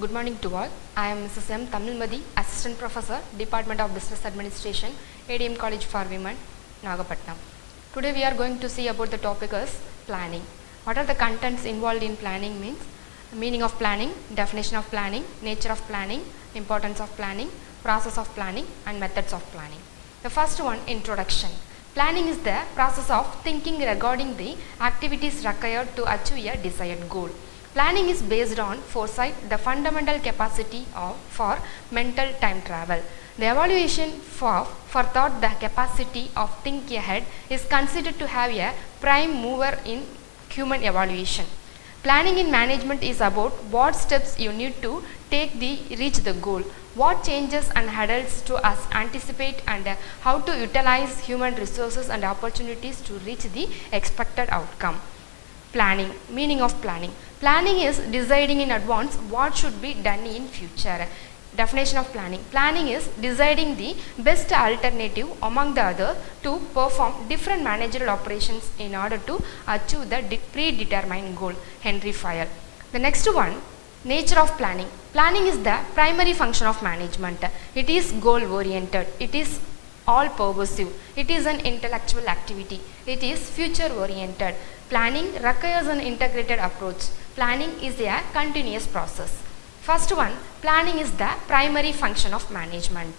Good morning to all. I am Mrs. M.TAMILMATHI, Assistant Professor, Department of Business Administration, A.D.M. College for Women, Nagapattinam. Today we are going to see about the topic is planning. What are the contents involved in planning means, meaning of planning, definition of planning, nature of planning, importance of planning, process of planning and methods of planning. The first one, introduction. Planning is the process of thinking regarding the activities required to achieve a desired goal. Planning is based on foresight, the fundamental capacity for mental time travel. The evaluation for thought, the capacity of think ahead is considered to have a prime mover in human evaluation. Planning in management is about what steps you need to take to reach the goal, what changes and hurdles to us anticipate, and how to utilize human resources and opportunities to reach the expected outcome. Planning, meaning of planning. Planning is deciding in advance what should be done in future. Definition of planning. Planning is deciding the best alternative among the other to perform different managerial operations in order to achieve the predetermined goal. Henry Fire. The next one, nature of planning. Planning is the primary function of management. It is goal oriented. It is all pervasive. It is an intellectual activity. It is future oriented. Planning requires an integrated approach. Planning is a continuous process. First one, planning is the primary function of management.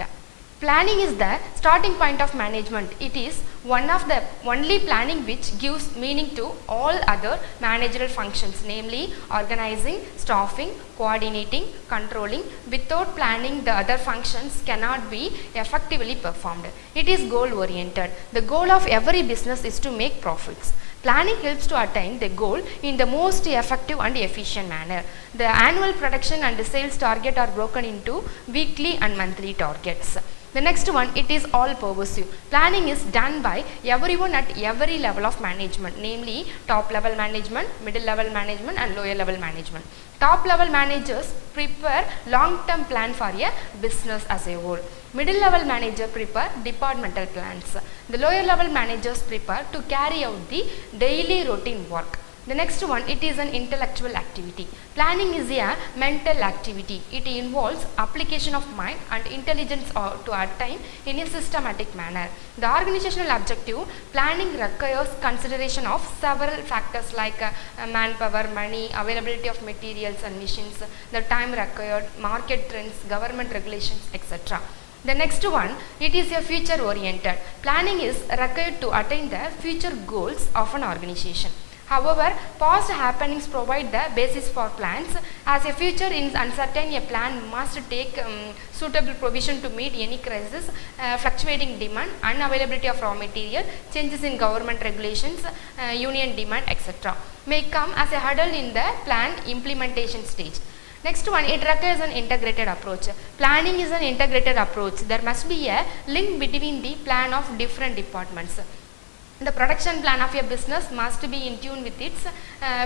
Planning is the starting point of management. It is one of the only planning which gives meaning to all other managerial functions, namely organizing, staffing, coordinating, controlling. Without planning, the other functions cannot be effectively performed. It is goal oriented. The goal of every business is to make profits. Planning helps to attain the goal in the most effective and efficient manner. The annual production and the sales target are broken into weekly and monthly targets. The next one, it is all pervasive. Planning is done by everyone at every level of management, namely top level management, middle level management and lower level management. Top level managers prepare long-term plan for a business as a whole. Middle level manager prepare departmental plans. The lower level managers prepare to carry out the daily routine work. The next one, it is an intellectual activity. Planning is a mental activity. It involves application of mind and intelligence to attain in a systematic manner. The organizational objective, planning requires consideration of several factors like manpower, money, availability of materials and machines, the time required, market trends, government regulations, etc. The next one, it is a future oriented. Planning is required to attain the future goals of an organization. However, past happenings provide the basis for plans. As a future is uncertain, a plan must take suitable provision to meet any crisis, fluctuating demand, unavailability of raw material, changes in government regulations, union demand, etc. may come as a hurdle in the plan implementation stage. Next one, it requires an integrated approach. Planning is an integrated approach. There must be a link between the plan of different departments. The production plan of a business must be in tune with its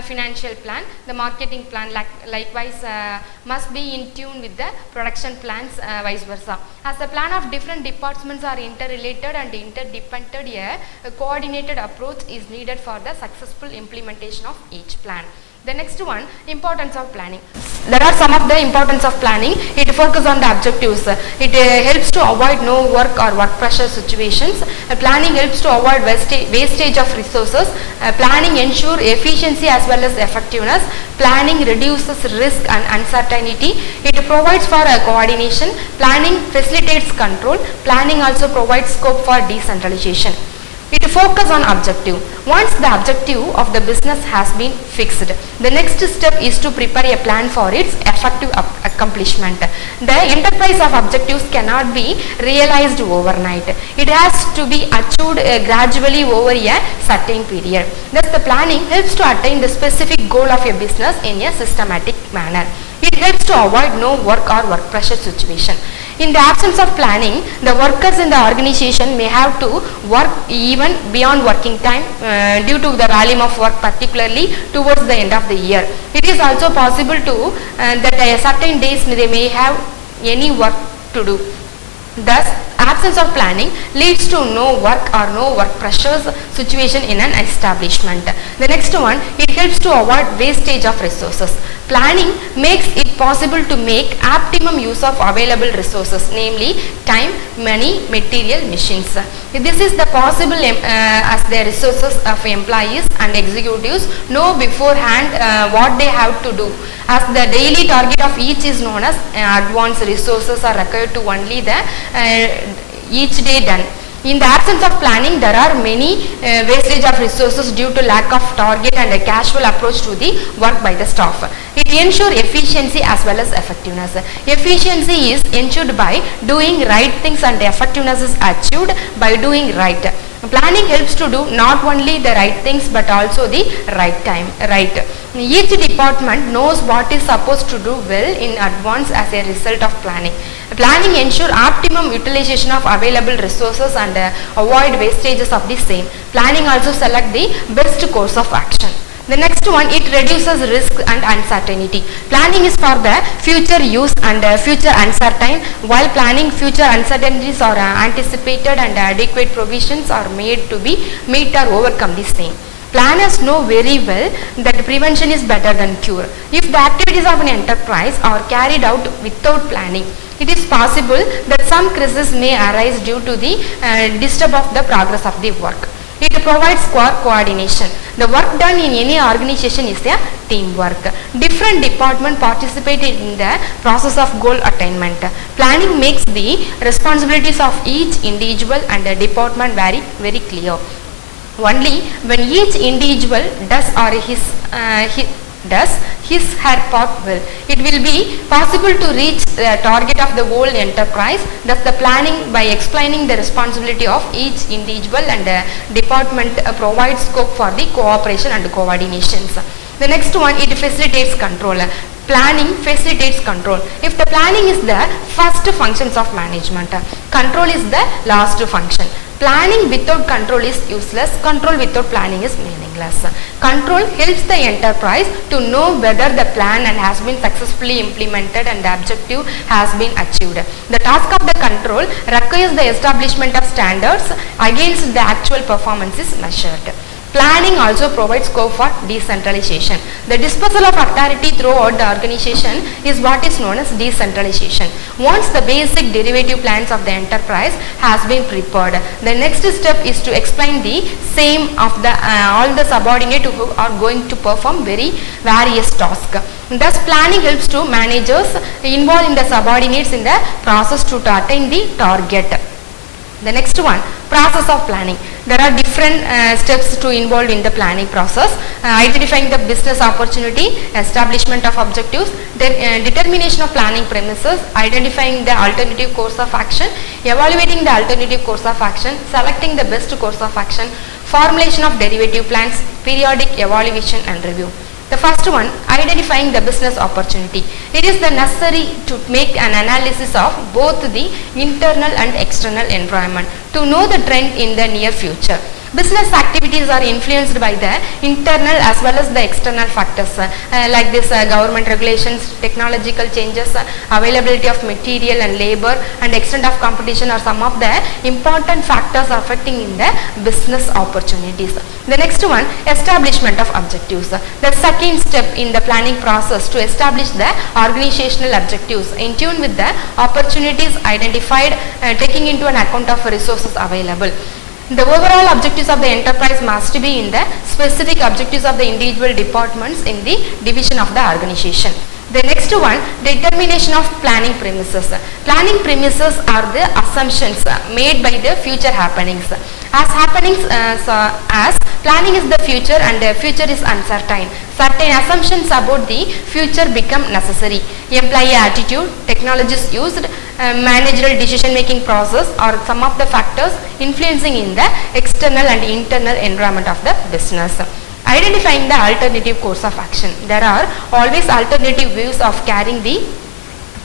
financial plan. The marketing plan likewise must be in tune with the production plans, vice versa. As the plan of different departments are interrelated and interdependent, a coordinated approach is needed for the successful implementation of each plan. The next one, importance of planning. There are some of the importance of planning. It focuses on the objectives. It helps to avoid no work or work pressure situations. Planning helps to avoid wastage of resources. Planning ensures efficiency as well as effectiveness. Planning reduces risk and uncertainty. It provides for coordination. Planning facilitates control. Planning also provides scope for decentralization. It focuses on objective. Once the objective of the business has been fixed, the next step is to prepare a plan for its effective accomplishment. The enterprise of objectives cannot be realized overnight. It has to be achieved gradually over a certain period. Thus, the planning helps to attain the specific goal of a business in a systematic manner. It helps to avoid no work or work pressure situation. In the absence of planning, the workers in the organization may have to work even beyond working time due to the volume of work, particularly towards the end of the year. It is also possible to that certain days they may have any work to do. Thus, absence of planning leads to no work or no work pressures situation in an establishment. The next one, it helps to avoid wastage of resources. Planning makes it possible to make optimum use of available resources, namely time, money, material, machines. This is the possible as the resources of employees and executives know beforehand what they have to do, as the daily target of each is known as advanced resources are required to only the each day done. In the absence of planning, there are many wastage of resources due to lack of target and a casual approach to the work by the staff. It ensures efficiency as well as effectiveness. Efficiency is ensured by doing right things and effectiveness is achieved by doing right. Planning helps to do not only the right things but also the right time. Each department knows what is supposed to do well in advance as a result of planning. Planning ensures optimum utilization of available resources and avoid wastages of the same. Planning also select the best course of action. The next one, it reduces risk and uncertainty. Planning is for the future use and future uncertain, while planning future uncertainties are anticipated and adequate provisions are made to be meet or overcome the same. Planners know very well that prevention is better than cure. If the activities of an enterprise are carried out without planning, it is possible that some crises may arise due to the disturb of the progress of the work. It provides coordination. The work done in any organization is a teamwork. Different departments participate in the process of goal attainment. Planning makes the responsibilities of each individual and the department very clear. Only when each individual does her part well, it will be possible to reach the target of the whole enterprise. Thus the planning, by explaining the responsibility of each individual and department, provides scope for the cooperation and coordinations. The next one, it facilitates control. Planning facilitates control. If the planning is the first functions of management, control is the last function. Planning without control is useless. Control without planning is meaningless. Control helps the enterprise to know whether the plan has been successfully implemented and the objective has been achieved. The task of the control requires the establishment of standards against the actual performance is measured. Planning also provides scope for decentralization. The dispersal of authority throughout the organization is what is known as decentralization. Once the basic derivative plans of the enterprise has been prepared, the next step is to explain the same of the all the subordinates who are going to perform various tasks. Thus, planning helps to managers involved in the subordinates in the process to attain the target. The next one, process of planning. There are different steps to involve in the planning process. Identifying the business opportunity, establishment of objectives, determination of planning premises, identifying the alternative course of action, evaluating the alternative course of action, selecting the best course of action, formulation of derivative plans, periodic evaluation and review. The first one, identifying the business opportunity. It is the necessary to make an analysis of both the internal and external environment to know the trend in the near future. Business activities are influenced by the internal as well as the external factors like this government regulations, technological changes, availability of material and labor and extent of competition are some of the important factors affecting in the business opportunities. The next one, establishment of objectives. The second step in the planning process to establish the organizational objectives in tune with the opportunities identified, taking into an account of resources available. The overall objectives of the enterprise must be in the specific objectives of the individual departments in the division of the organization. The next one, determination of planning premises. Planning premises are the assumptions made by the future happenings. As planning is the future and the future is uncertain, certain assumptions about the future become necessary. Employee attitude, technologies used, managerial decision making process are some of the factors influencing in the external and internal environment of the business. Identifying the alternative course of action. There are always alternative views of carrying the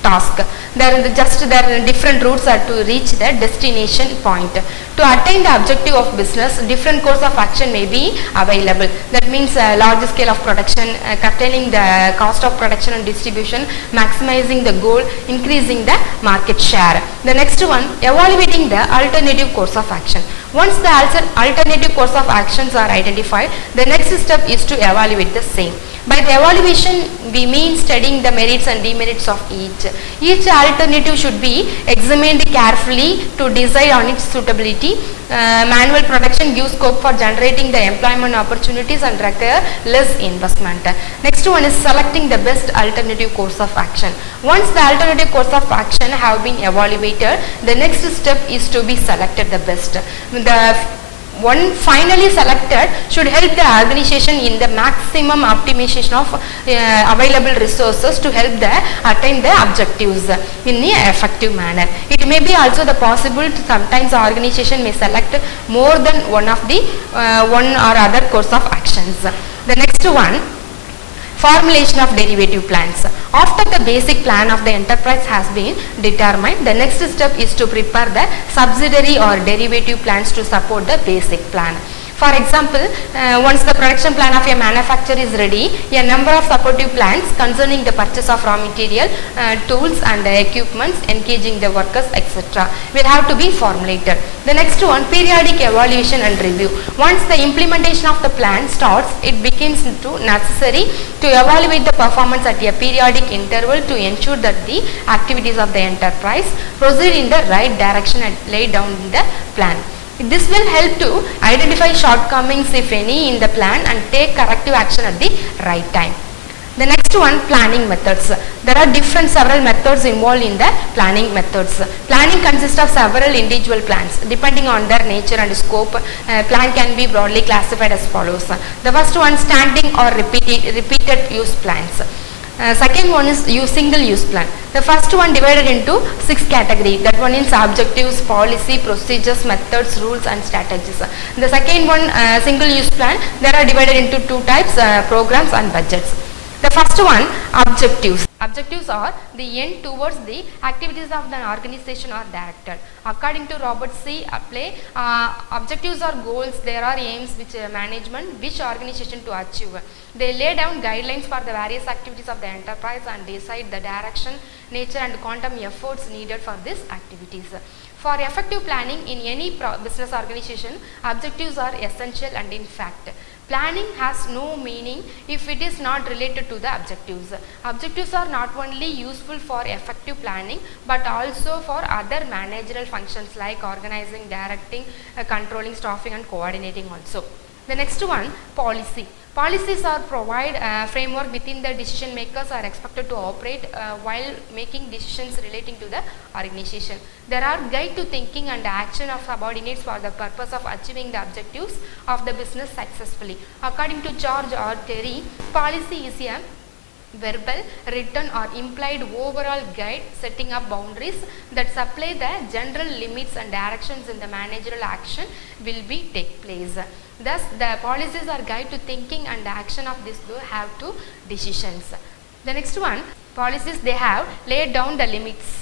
task. There are different routes to reach the destination point. To attain the objective of business, different course of action may be available. That means large scale of production, curtailing the cost of production and distribution, maximizing the goal, increasing the market share. The next one, evaluating the alternative course of action. Once the alternative course of actions are identified, the next step is to evaluate the same. By the evaluation, we mean studying the merits and demerits of each. Each alternative should be examined carefully to decide on its suitability. Manual production gives scope for generating the employment opportunities and require less investment. Next one is selecting the best alternative course of action. Once the alternative course of action have been evaluated, the next step is to be selected the best. The one finally selected should help the organization in the maximum optimization of available resources to help the attain the objectives in an effective manner. It may be also the possible to sometimes the organization may select more than one of the one or other course of actions. The next one, formulation of derivative plans. After the basic plan of the enterprise has been determined, the next step is to prepare the subsidiary or derivative plans to support the basic plan. For example, once the production plan of a manufacturer is ready, a number of supportive plans concerning the purchase of raw material, tools and equipments, engaging the workers, etc. will have to be formulated. The next one, periodic evaluation and review. Once the implementation of the plan starts, it becomes necessary to evaluate the performance at a periodic interval to ensure that the activities of the enterprise proceed in the right direction and laid down in the plan. This will help to identify shortcomings, if any, in the plan and take corrective action at the right time. The next one, planning methods. There are several methods involved in the planning methods. Planning consists of several individual plans. Depending on their nature and scope, plan can be broadly classified as follows. The first one, standing or repeated use plans. Second one is single use plan. The first one divided into 6 categories. That one is objectives, policy, procedures, methods, rules and strategies. The second one, single use plan, there are divided into 2 types, programs and budgets. The first one, objectives. Objectives are the end towards the activities of the organization or director. According to Robert C. Appley, objectives are goals, there are aims which management wish organization to achieve. They lay down guidelines for the various activities of the enterprise and decide the direction, nature and quantum efforts needed for these activities. For effective planning in any business organization, objectives are essential and in fact, planning has no meaning if it is not related to the objectives. Objectives are not only useful for effective planning but also for other managerial functions like organizing, directing, controlling, staffing and coordinating also. The next one, policy. Policies are provide a framework within the decision makers are expected to operate while making decisions relating to the organization. There are guide to thinking and action of subordinates for the purpose of achieving the objectives of the business successfully. According to George R. Terry, policy is a verbal, written or implied overall guide setting up boundaries that supply the general limits and directions in the managerial action will be take place. Thus, the policies are guide to thinking and action of this have to decisions. The next one, policies, they have laid down the limits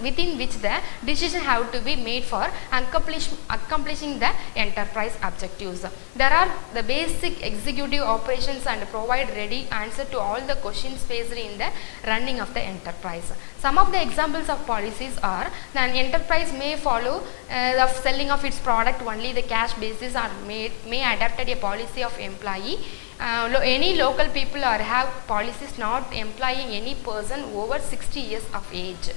within which the decision have to be made for accomplishing the enterprise objectives. There are the basic executive operations and provide ready answer to all the questions faced in the running of the enterprise. Some of the examples of policies are that an enterprise may follow the selling of its product only the cash basis or may adopt a policy of employee. Any local people or have policies not employing any person over 60 years of age.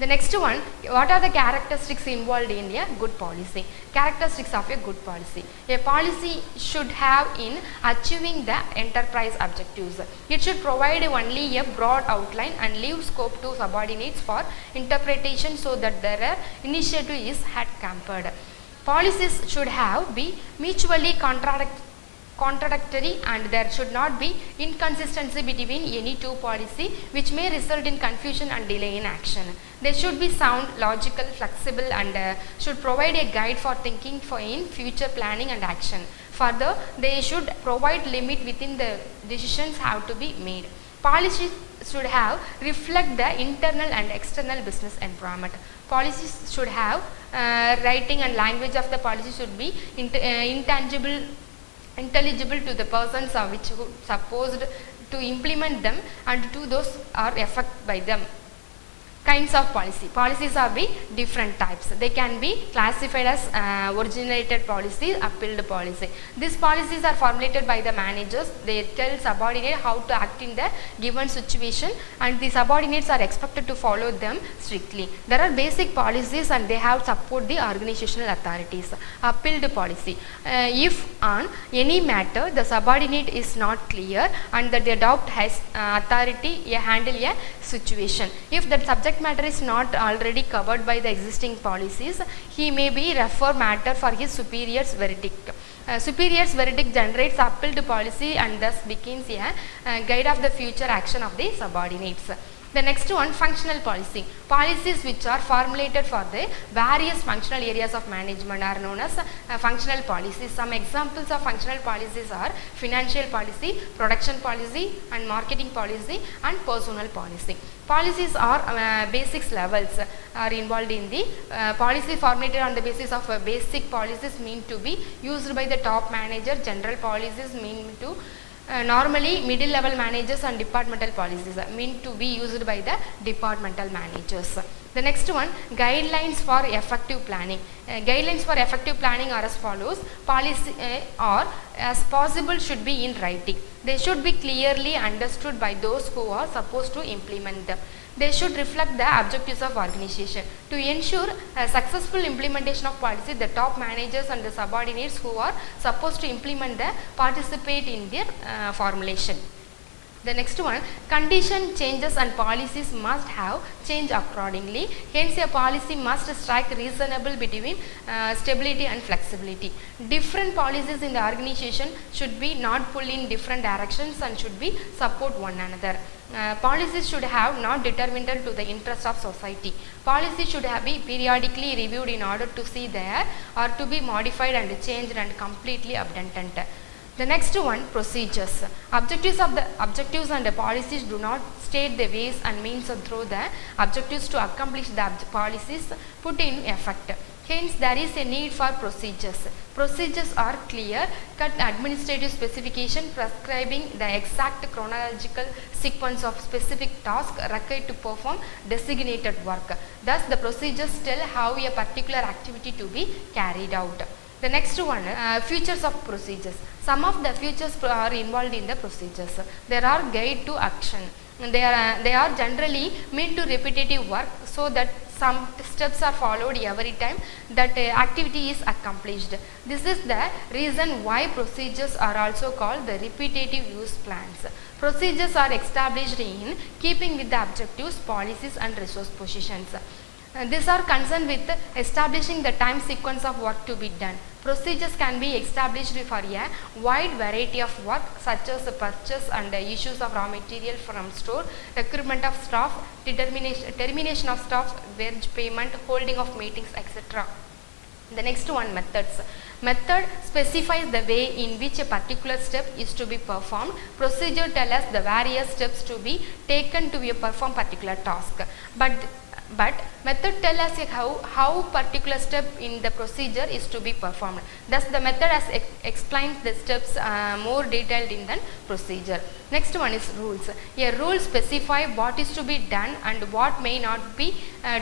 The next one, what are the characteristics involved in a good policy? Characteristics of a good policy. A policy should have in achieving the enterprise objectives. It should provide only a broad outline and leave scope to subordinates for interpretation so that their initiative is hat-campered. Policies should have be mutually contradictory and there should not be inconsistency between any two policy which may result in confusion and delay in action. They should be sound, logical, flexible and should provide a guide for thinking in future planning and action. Further, they should provide limit within the decisions have to be made. Policies should have reflect the internal and external business environment. Policies should have writing and language of the policy should be intelligible to the persons which who supposed to implement them and to those are affected by them. Kinds of policy. Policies are be different types. They can be classified as originated policy, appealed policy. These policies are formulated by the managers. They tell subordinate how to act in the given situation, and the subordinates are expected to follow them strictly. There are basic policies and they have support the organizational authorities. Appealed policy. If on any matter the subordinate is not clear and that the adopt has authority handle a situation. If that subject matter is not already covered by the existing policies, he may be refer matter for his superior's verdict. Superior's verdict generates appealed policy and thus becomes a guide of the future action of the subordinates. The next one, functional policy. Policies which are formulated for the various functional areas of management are known as functional policies. Some examples of functional policies are financial policy, production policy, and marketing policy, and personnel policy. Policies are basics levels are involved in the policy formulated on the basis of basic policies mean to be used by the top manager. General policies mean to normally middle level managers, and departmental policies mean to be used by the departmental managers. The next one, guidelines for effective planning. Guidelines for effective planning are as follows. Policy or as possible should be in writing. They should be clearly understood by those who are supposed to implement them. They should reflect the objectives of organization. To ensure a successful implementation of policy, the top managers and the subordinates who are supposed to implement them participate in their formulation. The next one, condition changes and policies must have changed accordingly. Hence, a policy must strike reasonable between stability and flexibility. Different policies in the organization should be not pull in different directions and should be support one another. Policies should have not detrimental to the interest of society. Policies should have be periodically reviewed in order to see there or to be modified and changed and completely abundant. The next one, procedures. Objectives and the policies do not state the ways and means through the objectives to accomplish the policies put in effect. Hence, there is a need for procedures. Procedures are clear, cut administrative specification prescribing the exact chronological sequence of specific tasks required to perform designated work. Thus, the procedures tell how a particular activity to be carried out. The next one, features of procedures. Some of the features are involved in the procedures. There are guide to action. They are generally meant to repetitive work so that some steps are followed every time that activity is accomplished. This is the reason why procedures are also called the repetitive use plans. Procedures are established in keeping with the objectives, policies, and resource positions. These are concerned with establishing the time sequence of work to be done. Procedures can be established for a wide variety of work such as purchase and issues of raw material from store, recruitment of staff, termination of staff, wage payment, holding of meetings, etc. The next one, methods. Method specifies the way in which a particular step is to be performed. Procedure tells us the various steps to be taken to perform particular task. But method tells us how particular step in the procedure is to be performed. Thus, the method has explains the steps more detailed in the procedure. Next one is rules. A rule specifies what is to be done and what may not be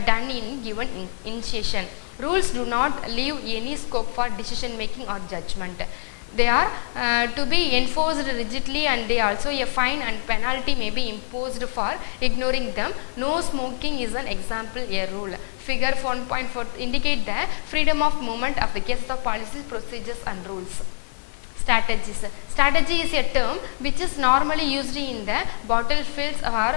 done in given initiation. Rules do not leave any scope for decision making or judgment. They are to be enforced rigidly, and they also a fine and penalty may be imposed for ignoring them. No smoking is an example a rule. Figure 1.4 indicate the freedom of movement of the cases of policies, procedures, and rules. Strategies. Strategy is a term which is normally used in the battlefields or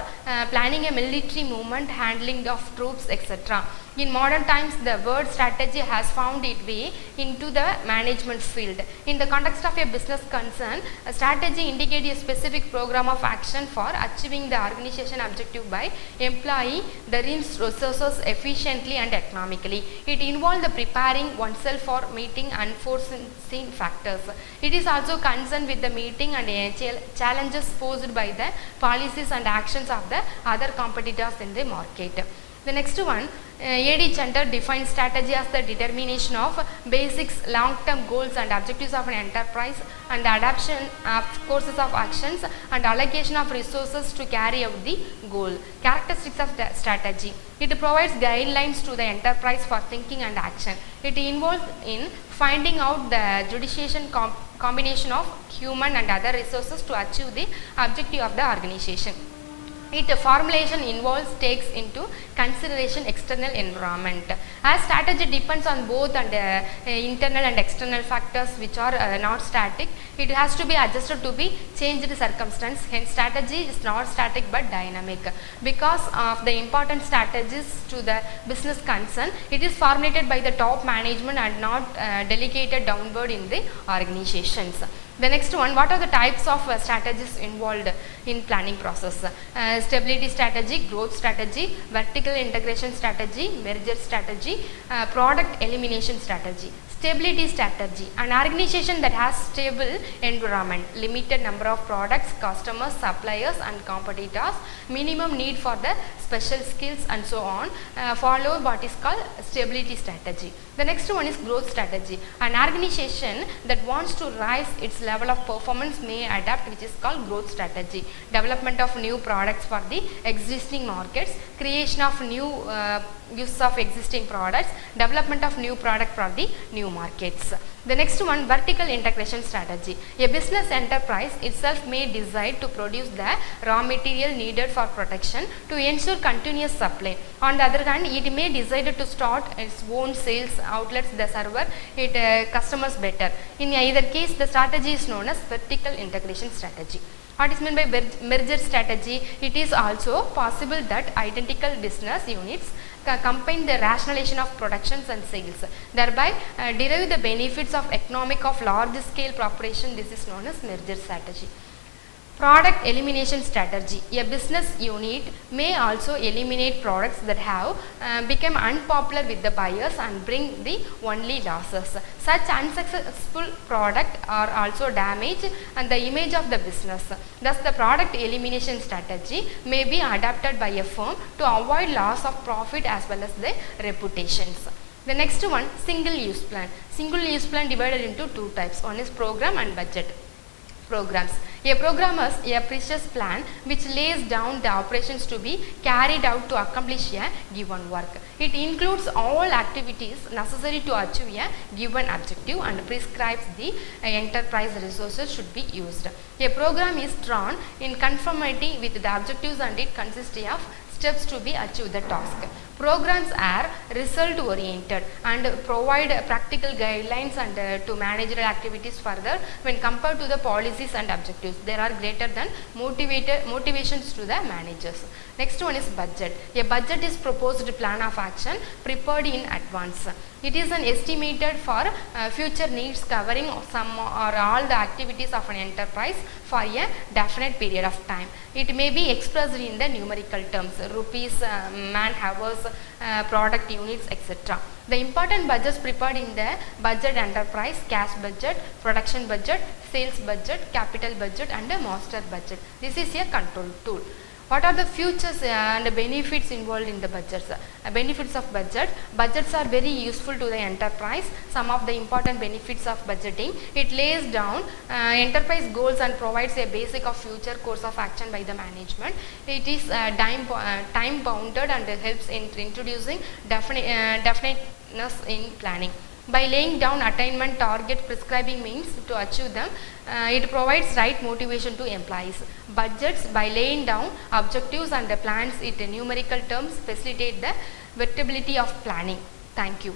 planning a military movement, handling of troops, etc. In modern times, the word strategy has found its way into the management field. In the context of a business concern, a strategy indicates a specific program of action for achieving the organization objective by employing the resources efficiently and economically. It involves the preparing oneself for meeting unforeseen factors. It is also concerned with the meeting and challenges posed by the policies and actions of the other competitors in the market. The next one, A.D. Center defines strategy as the determination of basics, long-term goals and objectives of an enterprise and the adoption of courses of actions and allocation of resources to carry out the goal. Characteristics of the strategy. It provides guidelines to the enterprise for thinking and action. It involves in finding out the judicious combination of human and other resources to achieve the objective of the organization. Its formulation takes into consideration external environment. As strategy depends on both internal and external factors which are not static, it has to be adjusted to be changed circumstance. Hence, strategy is not static but dynamic. Because of the important strategies to the business concern, it is formulated by the top management and not delegated downward in the organizations. The next one, what are the types of strategies involved in planning process? Stability strategy, growth strategy, vertical integration strategy, merger strategy, product elimination strategy. Stability strategy, an organization that has stable environment, limited number of products, customers, suppliers and competitors, minimum need for the special skills and so on, follow what is called stability strategy. The next one is growth strategy. An organization that wants to rise its level of performance may adapt which is called growth strategy. Development of new products for the existing markets, creation of new use of existing products, development of new product for the new markets. The next one, vertical integration strategy. A business enterprise itself may decide to produce the raw material needed for production to ensure continuous supply. On the other hand, it may decide to start its own sales outlets that serve its customers better. In either case, the strategy is known as vertical integration strategy. What is meant by merger strategy? It is also possible that identical business units combine the rationalization of productions and sales, thereby derive the benefits of economic of large scale corporation. This is known as merger strategy. Product elimination strategy. A business unit may also eliminate products that have become unpopular with the buyers and bring the only losses. Such unsuccessful products are also damage and the image of the business. Thus, the product elimination strategy may be adapted by a firm to avoid loss of profit as well as the reputations. The next one, single use plan. Single use plan divided into two types. One is program and budget. Programs. A program is a precious plan which lays down the operations to be carried out to accomplish a given work. It includes all activities necessary to achieve a given objective and prescribes the enterprise resources should be used. A program is drawn in conformity with the objectives and it consists of steps to be achieved the task. Programs are result oriented and provide practical guidelines and to managerial activities further when compared to the policies and objectives. There are greater than motivations to the managers. Next one is budget. A budget is proposed plan of action prepared in advance. It is an estimated for future needs covering some or all the activities of an enterprise for a definite period of time. It may be expressed in the numerical terms, rupees, man hours, product units, etc. The important budgets prepared in the budget enterprise, cash budget, production budget, sales budget, capital budget and a master budget. This is a control tool. What are the features and benefits involved in the budgets? Benefits of budget. Budgets are very useful to the enterprise. Some of the important benefits of budgeting. It lays down enterprise goals and provides a basic of future course of action by the management. It is time bounded and helps in introducing definiteness in planning. By laying down attainment target prescribing means to achieve them, it provides right motivation to employees. Budgets, by laying down objectives and plans in numerical terms, facilitate the vertibility of planning. Thank you.